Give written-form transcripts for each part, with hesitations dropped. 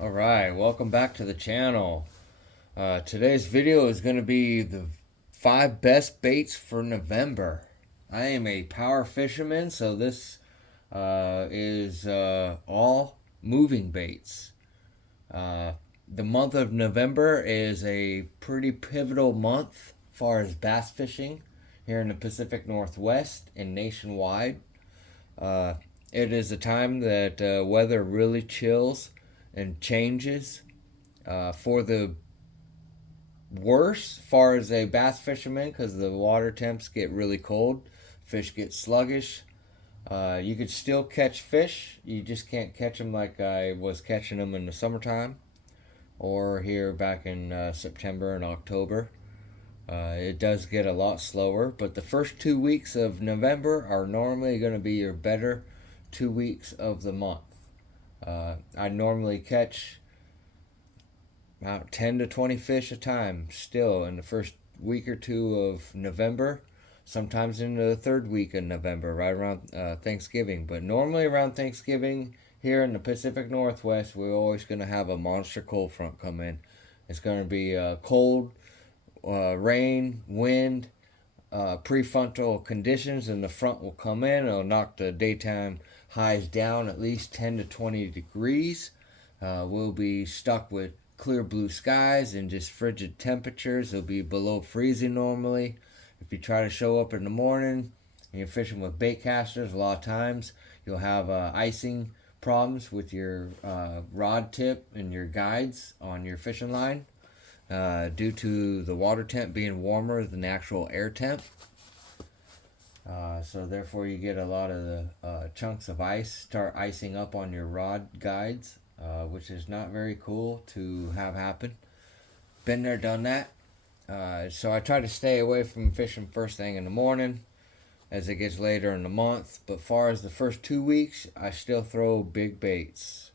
Alright, welcome back to the channel. Today's video is going to be the 5 best baits for November. I am a power fisherman, so this is all moving baits. The month of November is a pretty pivotal month as far as bass fishing here in the Pacific Northwest and nationwide. Uh, it is a time that weather really chills and changes for the worse far as a bass fisherman because the water temps get really cold, fish get sluggish. You could still catch fish, you just can't catch them like I was catching them in the summertime or here back in September and October. It does get a lot slower, but the first 2 weeks of November are normally going to be your better 2 weeks of the month. I normally catch about 10 to 20 fish a time still in the first week or two of November, sometimes in the third week of November, right around Thanksgiving. But normally around Thanksgiving here in the Pacific Northwest, we're always going to have a monster cold front come in. It's going to be cold, rain, wind, prefrontal conditions, and the front will come in. It'll knock the daytime highs down at least 10 to 20 degrees. We'll be stuck with clear blue skies and just frigid temperatures. It'll be below freezing normally. If you try to show up in the morning and you're fishing with bait casters, a lot of times you'll have icing problems with your rod tip and your guides on your fishing line due to the water temp being warmer than the actual air temp. So therefore you get a lot of the chunks of ice start icing up on your rod guides, which is not very cool to have happen. Been there, done that. So I try to stay away from fishing first thing in the morning as it gets later in the month. But far as the first 2 weeks, I still throw big baits.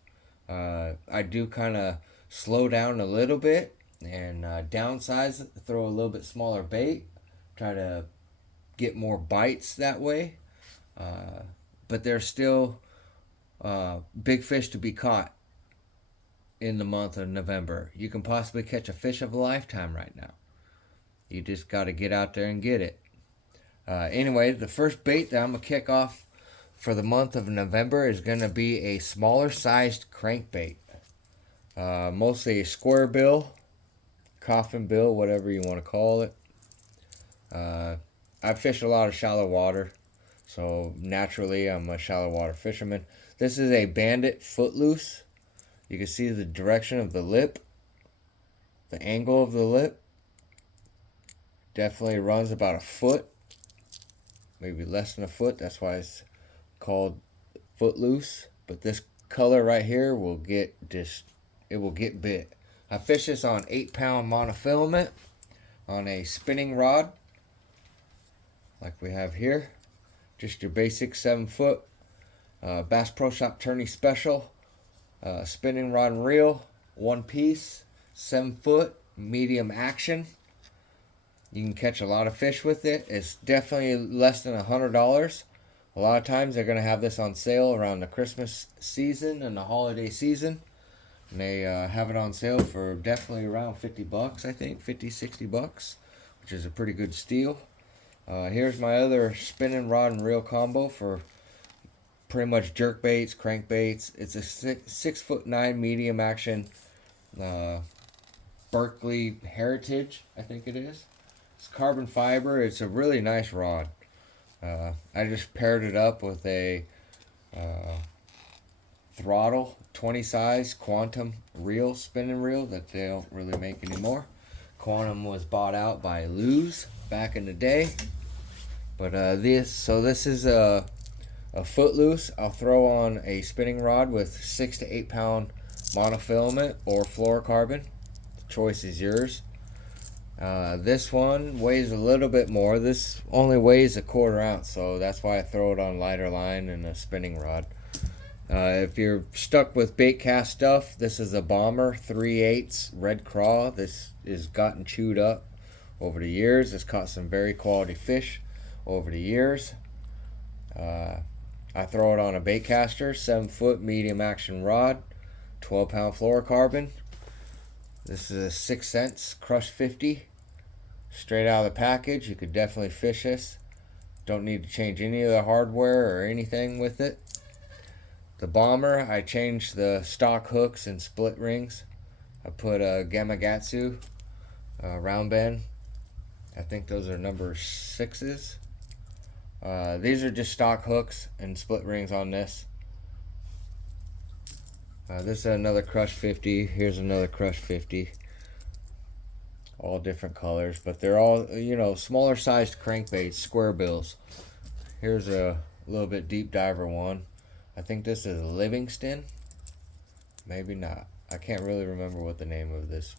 I do kind of slow down a little bit and downsize it, throw a little bit smaller bait, try to get more bites that way. But there's still big fish to be caught in the month of November. You can possibly catch a fish of a lifetime right now. You just got to get out there and get it. Anyway, the first bait that I'm going to kick off for the month of November is going to be a smaller sized crankbait. Mostly a square bill, coffin bill, whatever you want to call it. I fish a lot of shallow water, so naturally I'm a shallow water fisherman. This is a Bandit footloose. You can see the direction of the lip, the angle of the lip. Definitely runs about a foot, maybe less than a foot. That's why it's called footloose. But this color right here will get bit. I fish this on 8-pound monofilament on a spinning rod, like we have here. Just your basic 7-foot Bass Pro Shop Tourney Special spinning rod and reel, one piece, 7-foot, medium action. You can catch a lot of fish with it. It's definitely less than $100. A lot of times they're going to have this on sale around the Christmas season and the holiday season. And they have it on sale for definitely around 50 bucks, I think, 50, 60 bucks, which is a pretty good steal. Here's my other spinning rod and reel combo for pretty much jerk baits, crankbaits. It's a 6'9" medium action Berkeley Heritage, I think it is. It's carbon fiber. It's a really nice rod. I just paired it up with a throttle 20 size Quantum reel, spinning reel that they don't really make anymore. Quantum was bought out by Lew's back in the day. But this is a footloose. I'll throw on a spinning rod with 6 to 8 pound monofilament or fluorocarbon. The choice is yours. This one weighs a little bit more. This only weighs a 1/4 ounce, so that's why I throw it on lighter line and a spinning rod. If you're stuck with bait cast stuff, this is a Bomber 3/8 red craw. This is gotten chewed up over the years. It's caught some very quality fish over the years. I throw it on a bait caster, 7-foot medium action rod. 12-pound fluorocarbon. This is a 6 cents Crush 50. Straight out of the package. You could definitely fish this. Don't need to change any of the hardware or anything with it. The bomber, I changed the stock hooks and split rings. I put a Gamakatsu round bend. I think those are number 6s. These are just stock hooks and split rings on this. This is another Crush 50. Here's another Crush 50. All different colors, but they're all, you know, smaller sized crankbaits, square bills. Here's a little bit deep diver one. I think this is Livingston. Maybe not. I can't really remember what the name of this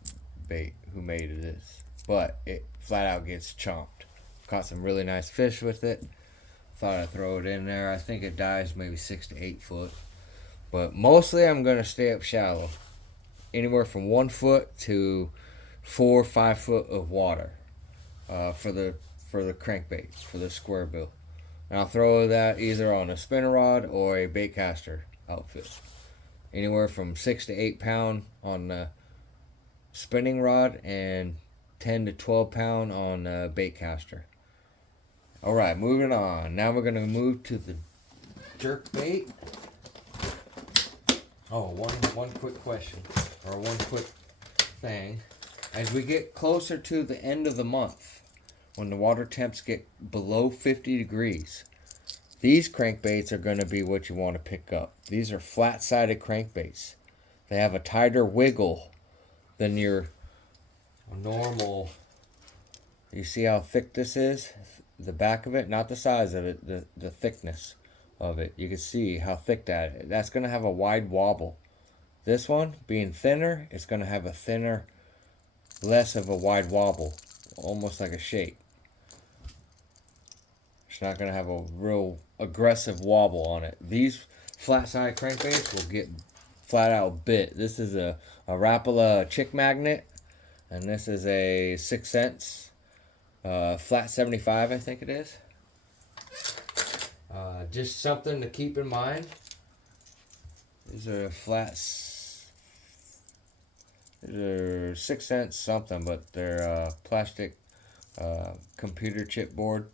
bait, who made it is. But it flat out gets chomped. Caught some really nice fish with it. Thought I'd throw it in there. I think it dives maybe 6 to 8 foot. But mostly I'm going to stay up shallow. Anywhere from 1 foot to 4 or 5 foot of water for the crankbait, for the square bill. And I'll throw that either on a spinner rod or a bait caster outfit. Anywhere from 6 to 8 pound on the spinning rod and 10 to 12 pound on a bait caster. Alright, moving on. Now we're going to move to the jerk bait. Oh, one quick question, or one quick thing. As we get closer to the end of the month, when the water temps get below 50 degrees, these crankbaits are going to be what you want to pick up. These are flat-sided crankbaits. They have a tighter wiggle than your normal. You see how thick this is? The back of it, not the size of it, the thickness of it. You can see how thick that is. That's going to have a wide wobble. This one, being thinner, it's going to have a thinner, less of a wide wobble, almost like a shake. It's not going to have a real aggressive wobble on it. These flat-side crankbaits will get flat out bit. This is a Rapala chick magnet, and this is a 6 cents flat 75, I think it is. Just something to keep in mind. These are flats. These are 6 cents something, but they're plastic computer chipboard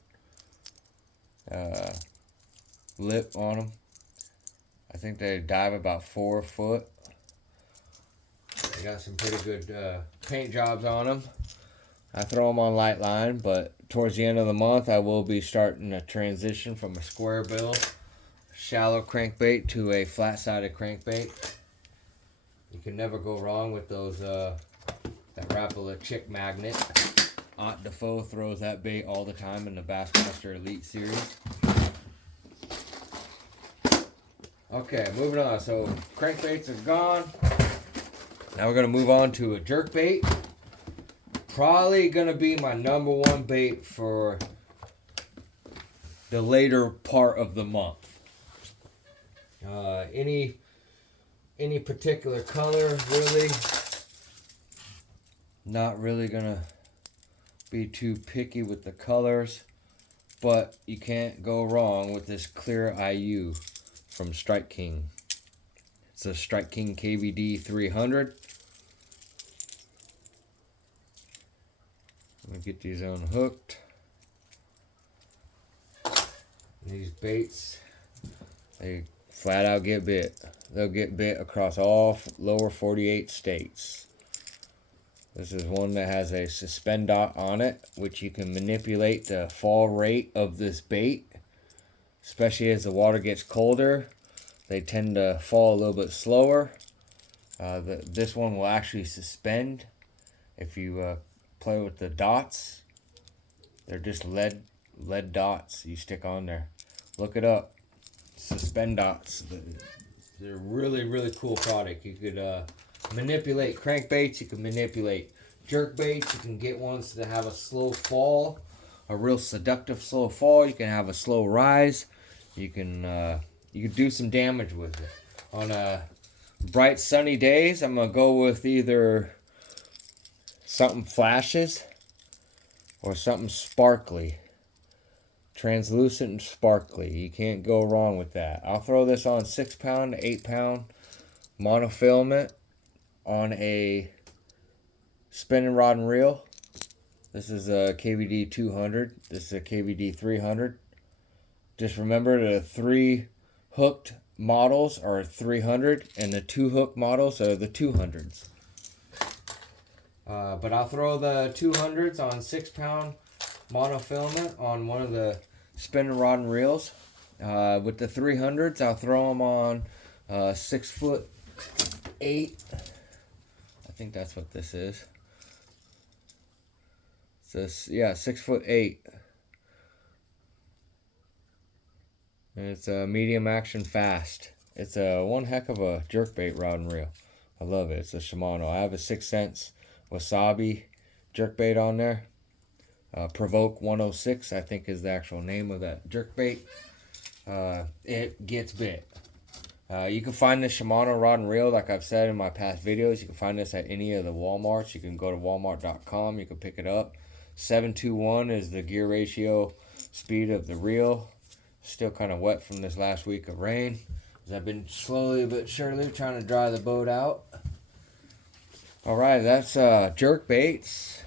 lip on them. I think they dive about 4 foot. They got some pretty good paint jobs on them. I throw them on light line, but towards the end of the month, I will be starting a transition from a square bill, shallow crankbait to a flat-sided crankbait. You can never go wrong with those, that Rapala chick magnet. Aunt Defoe throws that bait all the time in the Bassmaster Elite series. Okay, moving on. So crankbaits are gone. Now we're going to move on to a jerk bait. Probably going to be my #1 bait for the later part of the month. Any particular color, really. Not really going to be too picky with the colors. But you can't go wrong with this clear IU from Strike King. It's a Strike King KVD 300. I'm going to get these unhooked. These baits, they flat out get bit. They'll get bit across all lower 48 states. This is one that has a suspend dot on it, which you can manipulate the fall rate of this bait. Especially as the water gets colder, they tend to fall a little bit slower. This one will actually suspend if you play with the dots. They're just lead dots you stick on there. Look it up. Suspend dots. They're really cool product. You could manipulate crankbaits. You can manipulate jerk baits. You can get ones that have a slow fall, a real seductive slow fall. You can have a slow rise. You can do some damage with it. On bright sunny days, I'm gonna go with either something flashes or something sparkly, translucent and sparkly. You can't go wrong with that. I'll throw this on 6 pound to 8 pound monofilament on a spinning rod and reel. This is a KVD 200. This is a KVD 300. Just remember the 3 hooked models are 300 and the 2 hook models are the 200s. But I'll throw the 200s on 6-pound monofilament on one of the spinning rod and reels. With the 300s, I'll throw them on 6'8". I think that's what this is. It's this, yeah, 6'8". And it's a medium action fast. It's a one heck of a jerkbait rod and reel. I love it. It's a Shimano. I have a 6 cents wasabi jerkbait on there. Provoke 106, I think, is the actual name of that jerkbait. It gets bit. You can find the Shimano rod and reel, like I've said in my past videos. You can find this at any of the Walmarts. You can go to walmart.com. You can pick it up. 7:1 is the gear ratio speed of the reel. Still kind of wet from this last week of rain, as I've been slowly but surely trying to dry the boat out. Alright, that's jerkbaits.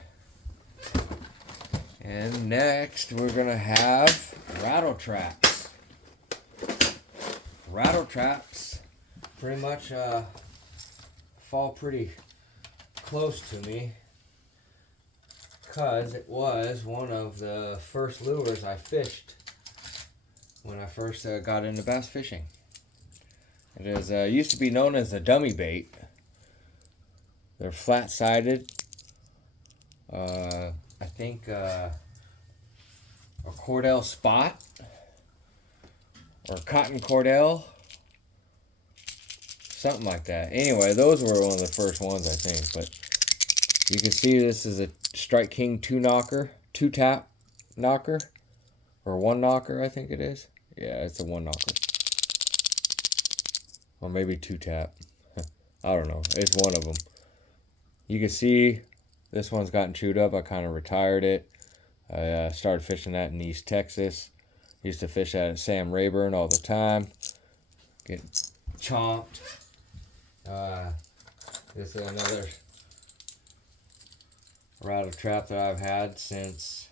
And next we're going to have rattletraps. Rattletraps pretty much fall pretty close to me, because it was one of the first lures I fished when I first got into bass fishing. It is used to be known as a dummy bait. They're flat-sided. I think a cordell spot or cotton cordell, something like that. Anyway, those were one of the first ones, I think. But you can see this is a Strike King 2-tap knocker, or 1 knocker, I think it is. Yeah, it's a 1 knocker, or maybe 2-tap. I don't know. It's one of them. You can see this one's gotten chewed up. I kind of retired it. I started fishing that in East Texas. Used to fish that at Sam Rayburn all the time. Get chomped. This is another rattle trap that I've had since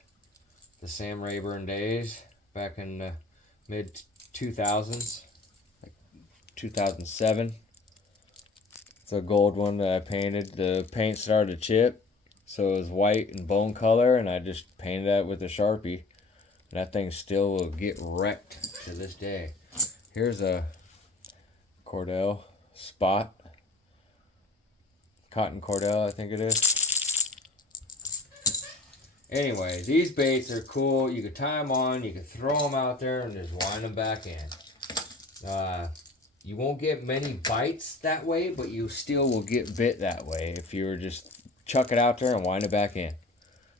the Sam Rayburn days, back in the mid 2000s, like 2007. It's a gold one that I painted. The paint started to chip, so it was white and bone color, and I just painted that with a Sharpie. And that thing still will get wrecked to this day. Here's a cordell spot. Cotton cordell, I think it is. Anyway, these baits are cool. You can tie them on, you can throw them out there, and just wind them back in. You won't get many bites that way, but you still will get bit that way if you were just chuck it out there and wind it back in.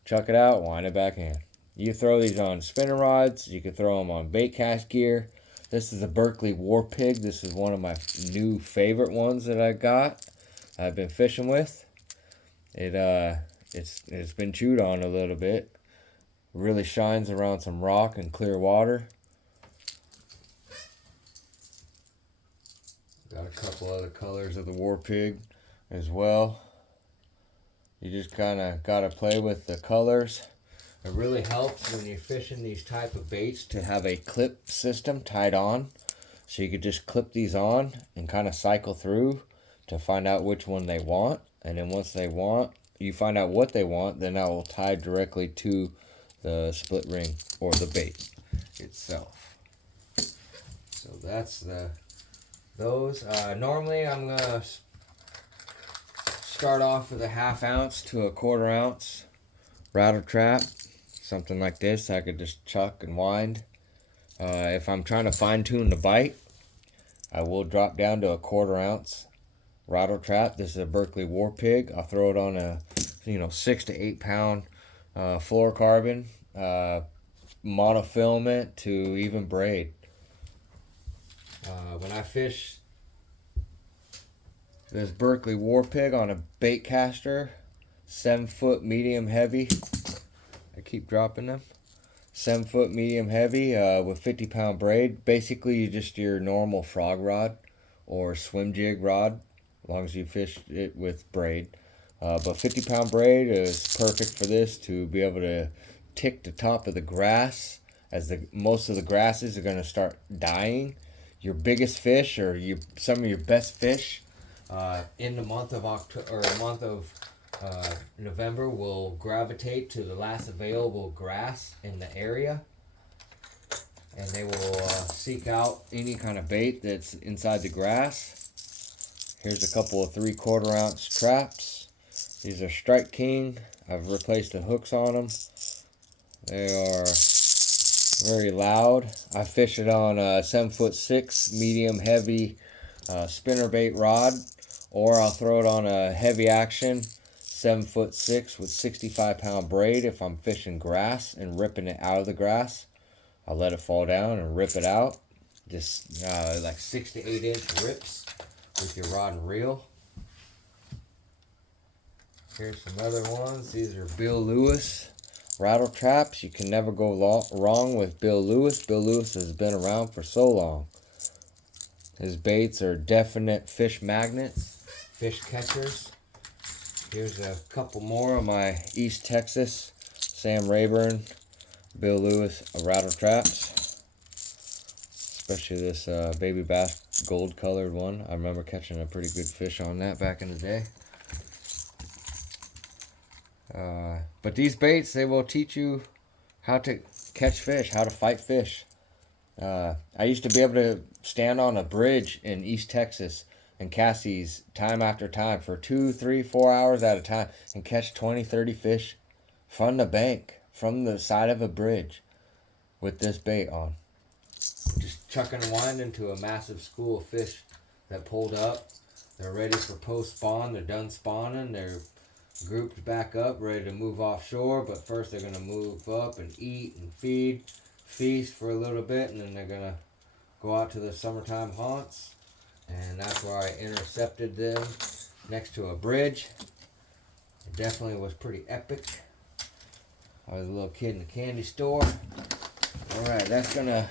Chuck it out, wind it back in. You throw these on spinning rods. You can throw them on bait cast gear. This is a Berkley War Pig. This is one of my new favorite ones that I got. I've been fishing with. It's been chewed on a little bit. Really shines around some rock and clear water. Got a couple other colors of the War Pig as well. You just kind of got to play with the colors. It really helps when you're fishing these type of baits to have a clip system tied on. So you could just clip these on and kind of cycle through to find out which one they want. And then once you find out what they want, then that will tie directly to the split ring or the bait itself. So that's those. Normally I'm going to start off with a 1/2 ounce to a 1/4 ounce rattle trap. Something like this I could just chuck and wind. If I'm trying to fine tune the bite, I will drop down to a 1/4 ounce rattle trap. This is a Berkley War Pig. I'll throw it on a 6 to 8 pound fluorocarbon monofilament to even braid. When I fish this Berkley War Pig on a bait caster, 7-foot medium heavy, I keep dropping them, 7-foot medium heavy with 50-pound braid. Basically just your normal frog rod or swim jig rod as long as you fish it with braid. But 50-pound braid is perfect for this, to be able to tick the top of the grass as most of the grasses are going to start dying. Your biggest fish, or some of your best fish in the month of November, will gravitate to the last available grass in the area, and they will seek out any kind of bait that's inside the grass. Here's a couple of 3/4 ounce traps. These are Strike King. I've replaced the hooks on them. They are very loud. I fish it on a 7'6" medium heavy spinnerbait rod, or I'll throw it on a heavy action 7'6" with 65-pound braid if I'm fishing grass and ripping it out of the grass. I'll let it fall down and rip it out. Just like 6 to 8 inch rips with your rod and reel. Here's some other ones. These are Bill Lewis Rattletraps. You can never go wrong with Bill Lewis. Bill Lewis has been around for so long. His baits are definite fish magnets, fish catchers. Here's a couple more of my East Texas Sam Rayburn Bill Lewis Rattletraps. Especially this baby bass gold colored one. I remember catching a pretty good fish on that back in the day. But these baits, they will teach you how to catch fish, how to fight fish. I used to be able to stand on a bridge in East Texas and cast these time after time for 2, 3, 4 hours at a time and catch 20, 30 fish from the bank, from the side of a bridge with this bait on. Just chucking and winding to a massive school of fish that pulled up. They're ready for post-spawn. They're done spawning. They're grouped back up, ready to move offshore, but first they're going to move up and eat and feast for a little bit, and then they're going to go out to the summertime haunts. And that's where I intercepted them, next to a bridge. It definitely was pretty epic. I was a little kid in the candy store. Alright, that's going to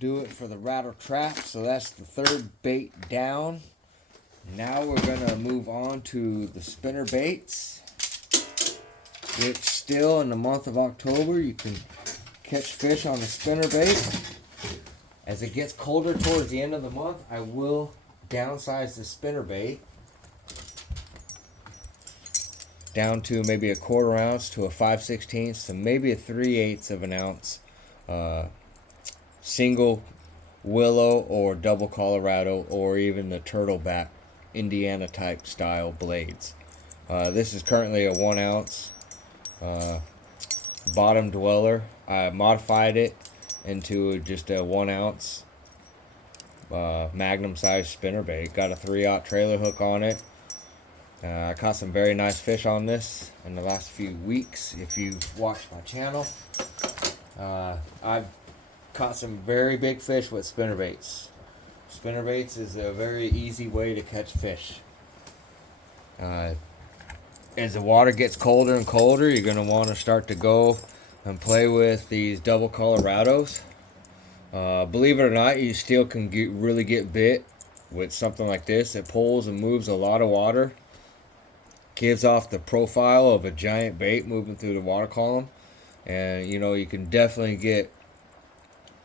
do it for the Rattletrap. So that's the third bait down. Now we're going to move on to the spinner baits, which still in the month of October you can catch fish on the spinner bait. As it gets colder towards the end of the month, I will downsize the spinner bait down to maybe a 1/4 ounce to a 5/16 to maybe a 3/8 of an ounce single willow or double Colorado, or even the turtleback Indiana type style blades. This is currently a 1 ounce bottom dweller. I modified it into just a 1 ounce magnum size spinnerbait. Got a 3/0 trailer hook on it. I caught some very nice fish on this in the last few weeks. If you've watched my channel, I've caught some very big fish with spinnerbaits. Spinnerbaits is a very easy way to catch fish. As the water gets colder and colder, you're going to want to start to go and play with these double Colorados. Believe it or not, you still can really get bit with something like this. It pulls and moves a lot of water, gives off the profile of a giant bait moving through the water column, and you can definitely get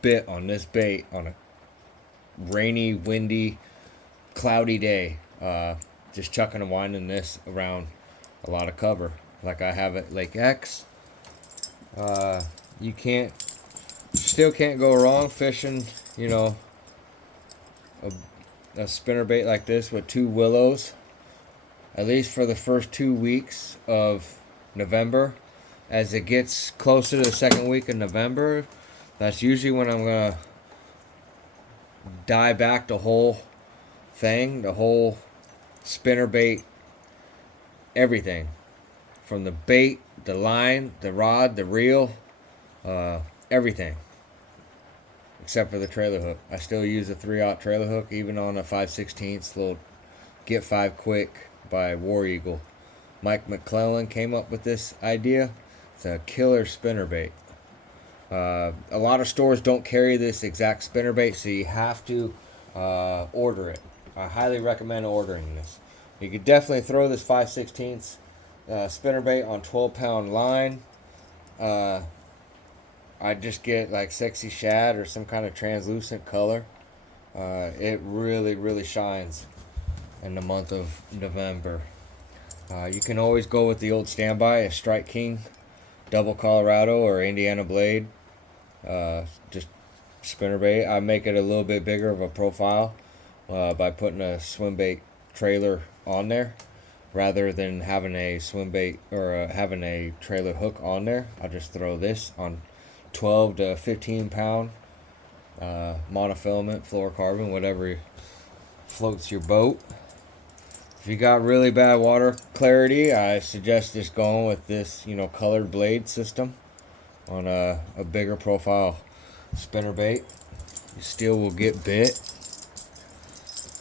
bit on this bait on a rainy, windy, cloudy day. Just chucking and winding this around a lot of cover like I have at Lake X. You still can't go wrong fishing a spinnerbait like this with 2 willows, at least for the first 2 weeks of November. As it gets closer to the second week of November, that's usually when I'm gonna dye back the whole thing, the whole spinnerbait, everything from the bait, the line, the rod, the reel, everything except for the trailer hook. I still use a 3/0 trailer hook, even on a 5/16 little Get 5 Quick by War Eagle. Mike McClellan came up with this idea. It's a killer spinnerbait. A lot of stores don't carry this exact spinnerbait, so you have to order it. I highly recommend ordering this. You could definitely throw this 5/16 spinnerbait on 12-pound line. I just get like sexy shad or some kind of translucent color. It really shines in the month of November. You can always go with the old standby, a Strike King, double Colorado or Indiana blade. Just spinnerbait. I make it a little bit bigger of a profile by putting a Swimbait trailer on there, rather than having a Swimbait or having a trailer hook on there. I'll just throw this on 12 to 15 pound monofilament, fluorocarbon, whatever floats your boat. If you got really bad water clarity, I suggest just going with this, colored blade system on a bigger profile spinnerbait. You still will get bit.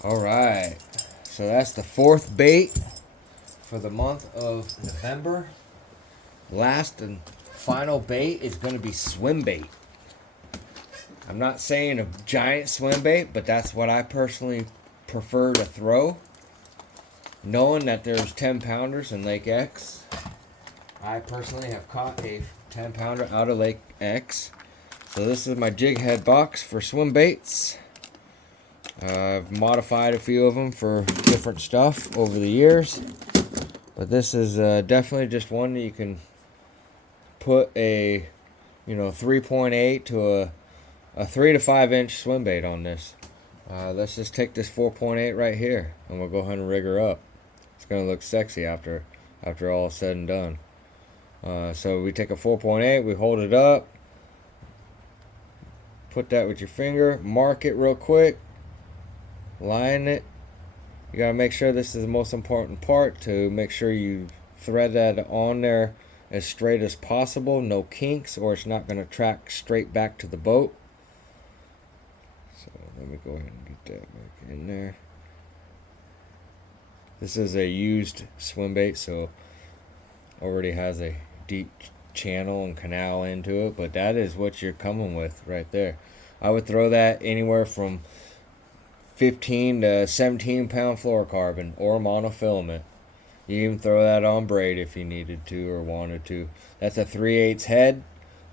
Alright, so that's the 4th bait for the month of November. Last and final bait is going to be Swimbait. I'm not saying a giant Swimbait, but that's what I personally prefer to throw. Knowing that there's 10 pounders in Lake X, I personally have caught a 10 pounder out of Lake X. So this is my jig head box for swim baits. I've modified a few of them for different stuff over the years, but this is definitely just one that you can put a 3.8 to a 3 to 5 inch swim bait on this. Let's just take this 4.8 right here and we'll go ahead and rig her up. It's gonna look sexy after all said and done. So we take a 4.8, we hold it up, put that with your finger, mark it real quick, line it. You gotta make sure, this is the most important part, to make sure you thread that on there as straight as possible, no kinks, or it's not gonna track straight back to the boat. So let me go ahead and get that back in there. This is a used swim bait, so already has a deep channel and canal into it, but that is what you're coming with right there. I would throw that anywhere from 15 to 17 pound fluorocarbon or monofilament. You even throw that on braid if you needed to or wanted to. That's a 3/8 head.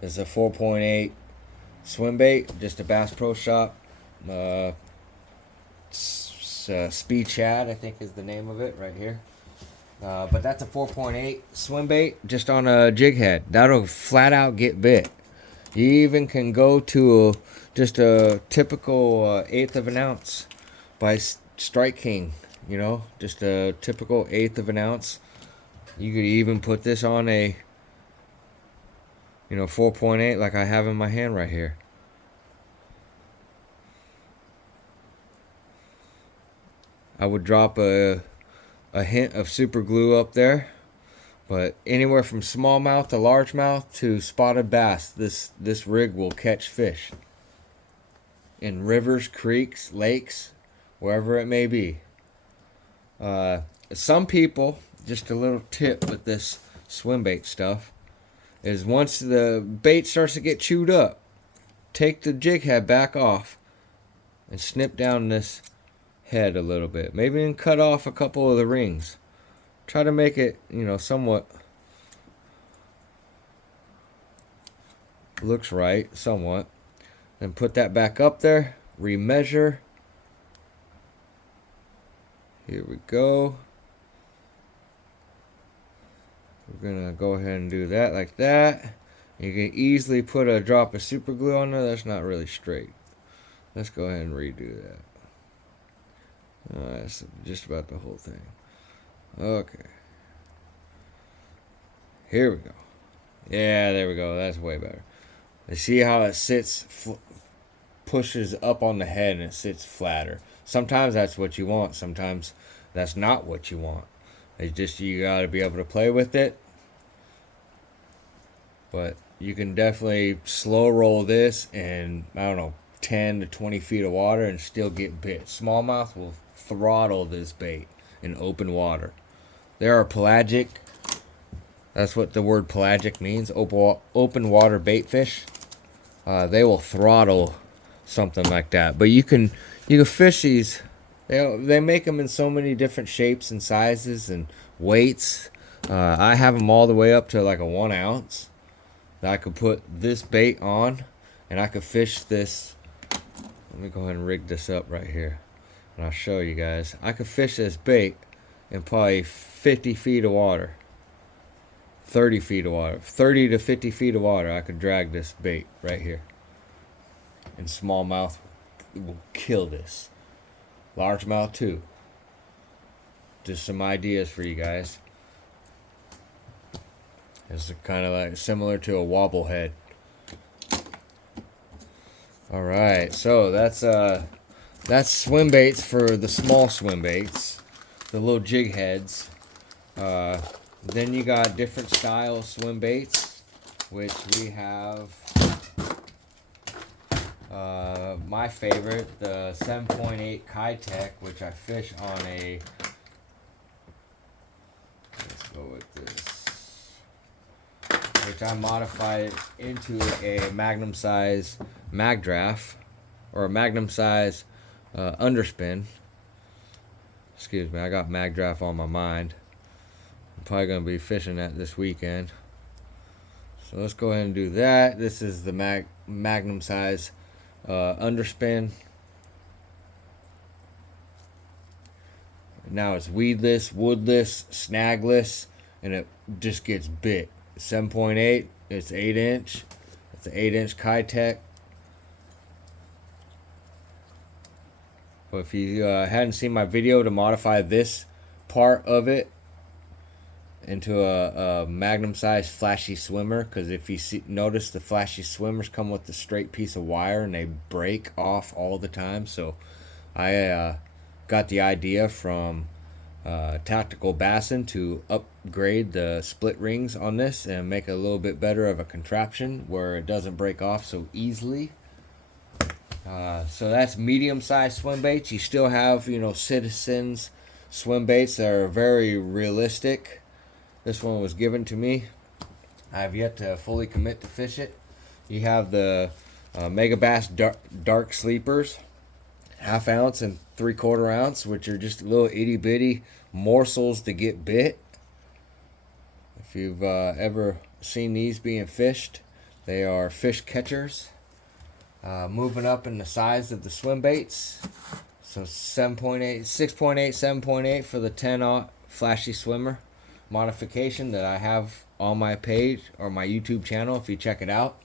This is a 4.8 swim bait, just a Bass Pro Shop Speed Shad, I think is the name of it right here. But that's a 4.8 swim bait just on a jig head. That'll flat out get bit. You even can go to just a typical 1/8 of an ounce by Strike King, just a typical 1/8 of an ounce. You could even put this on a 4.8 like I have in my hand right here. I would drop a hint of super glue up there, but anywhere from smallmouth to largemouth to spotted bass, this rig will catch fish in rivers, creeks, lakes, wherever it may be. Some people, just a little tip with this swim bait stuff, is once the bait starts to get chewed up, take the jig head back off and snip down this head a little bit. Maybe even cut off a couple of the rings. Try to make it, somewhat looks right, somewhat. Then put that back up there, remeasure. Here we go. We're gonna go ahead and do that like that. You can easily put a drop of super glue on there. That's not really straight. Let's go ahead and redo that. That's just about the whole thing. Okay. Here we go. Yeah, there we go. That's way better. You see how it sits, pushes up on the head and it sits flatter. Sometimes that's what you want. Sometimes that's not what you want. It's just, you got to be able to play with it. But you can definitely slow roll this in, 10 to 20 feet of water and still get bit. Smallmouth will throttle this bait in open water. There are pelagic, that's what the word pelagic means, open water bait fish. They will throttle something like that. But you can fish these They make them in so many different shapes and sizes and weights. I have them all the way up to like a 1 ounce that I could put this bait on, and I could fish this. Let me go ahead and rig this up right here, and I'll show you guys. I could fish this bait in probably 50 feet of water, 30 feet of water, 30 to 50 feet of water. I could drag this bait right here. And smallmouth will kill this. Largemouth too. Just some ideas for you guys. It's kind of like similar to a wobblehead. All right, so that's swim baits for the small swim baits, the little jig heads. Then you got different style swim baits, which we have. My favorite, the 7.8 Kitech, which I fish on a. Let's go with this. Which I modified into a Magnum size mag draft, or a Magnum size underspin. Excuse me, I got mag draft on my mind. I'm probably gonna be fishing that this weekend. So let's go ahead and do that. This is the Magnum size underspin. Now it's weedless, woodless, snagless, and it just gets bit. 7.8, it's 8-inch. It's an 8-inch Kitech. But if you hadn't seen my video to modify this part of it into a Magnum size flashy swimmer, because if you notice, the flashy swimmers come with a straight piece of wire and they break off all the time. So I got the idea from Tactical Bassin to upgrade the split rings on this and make it a little bit better of a contraption where it doesn't break off so easily. So that's medium sized swim baits. You still have, Citizens swim baits that are very realistic. This one was given to me. I have yet to fully commit to fish it. You have the Mega Bass Dark Sleepers, 1/2 ounce and 3/4 ounce, which are just little itty bitty morsels to get bit. If you've ever seen these being fished, they are fish catchers. Moving up in the size of the swim baits. So 7.8, 6.8, 7.8 for the 10-aught flashy swimmer modification that I have on my page or my YouTube channel if you check it out.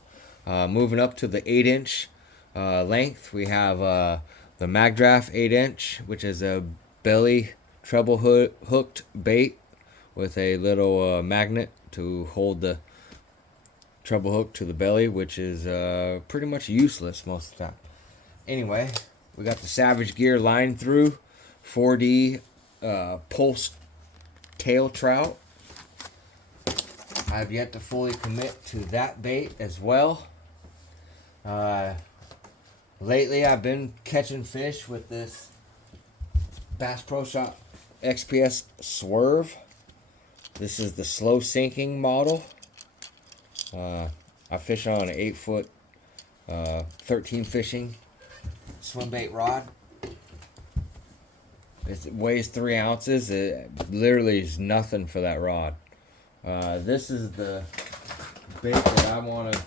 Moving up to the 8-inch length, we have the Magdraft 8-inch, which is a belly treble hooked bait with a little magnet to hold the treble hook to the belly, which is pretty much useless most of the time. Anyway, we got the Savage Gear line through 4D pulse tail trout. I've yet to fully commit to that bait as well. Lately I've been catching fish with this Bass Pro Shop XPS Swerve. This is the slow sinking model. I fish on an 8-foot 13 fishing swim bait rod. It weighs 3 ounces. It literally is nothing for that rod. This is the bait that I want to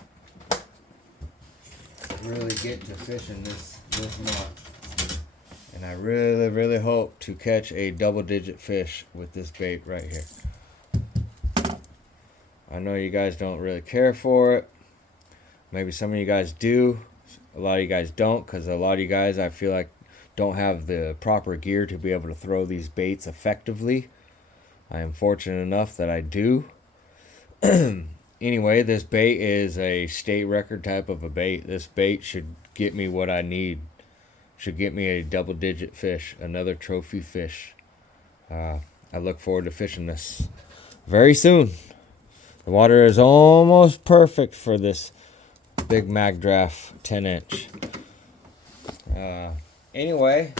really get to fishing this month. And I really, really hope to catch a double-digit fish with this bait right here. I know you guys don't really care for it. Maybe some of you guys do. A lot of you guys don't, because a lot of you guys, I feel like, don't have the proper gear to be able to throw these baits effectively. I am fortunate enough that I do. Anyway, this bait is a state record type of a bait. This bait should get me what I need. Should get me a double-digit fish, another trophy fish. I look forward to fishing this very soon. The water is almost perfect for this big Magdraft 10-inch. Anyway,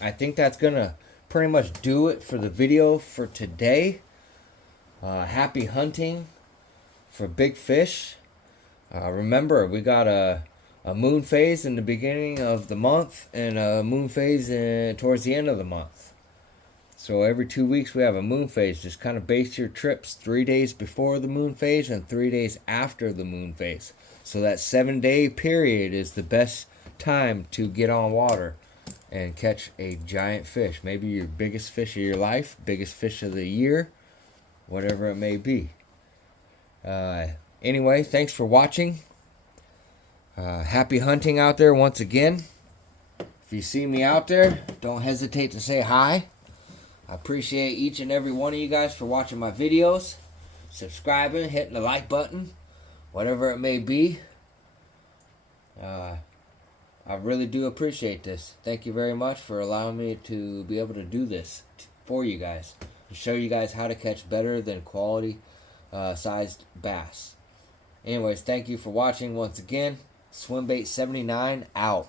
I think that's going to pretty much do it for the video for today. Happy hunting for big fish. Remember, we got a a moon phase in the beginning of the month and a moon phase towards the end of the month. So every 2 weeks we have a moon phase. Just kind of base your trips 3 days before the moon phase and 3 days after the moon phase. So that 7-day period is the best time to get on water and catch a giant fish. Maybe your biggest fish of your life, biggest fish of the year, whatever it may be. Anyway, thanks for watching. Happy hunting out there once again. If you see me out there, don't hesitate to say hi. I appreciate each and every one of you guys for watching my videos, subscribing, hitting the like button, whatever it may be. I really do appreciate this. Thank you very much for allowing me to be able to do this for you guys, to show you guys how to catch better than quality sized bass. Anyways, thank you for watching once again. Swimbait 79 out.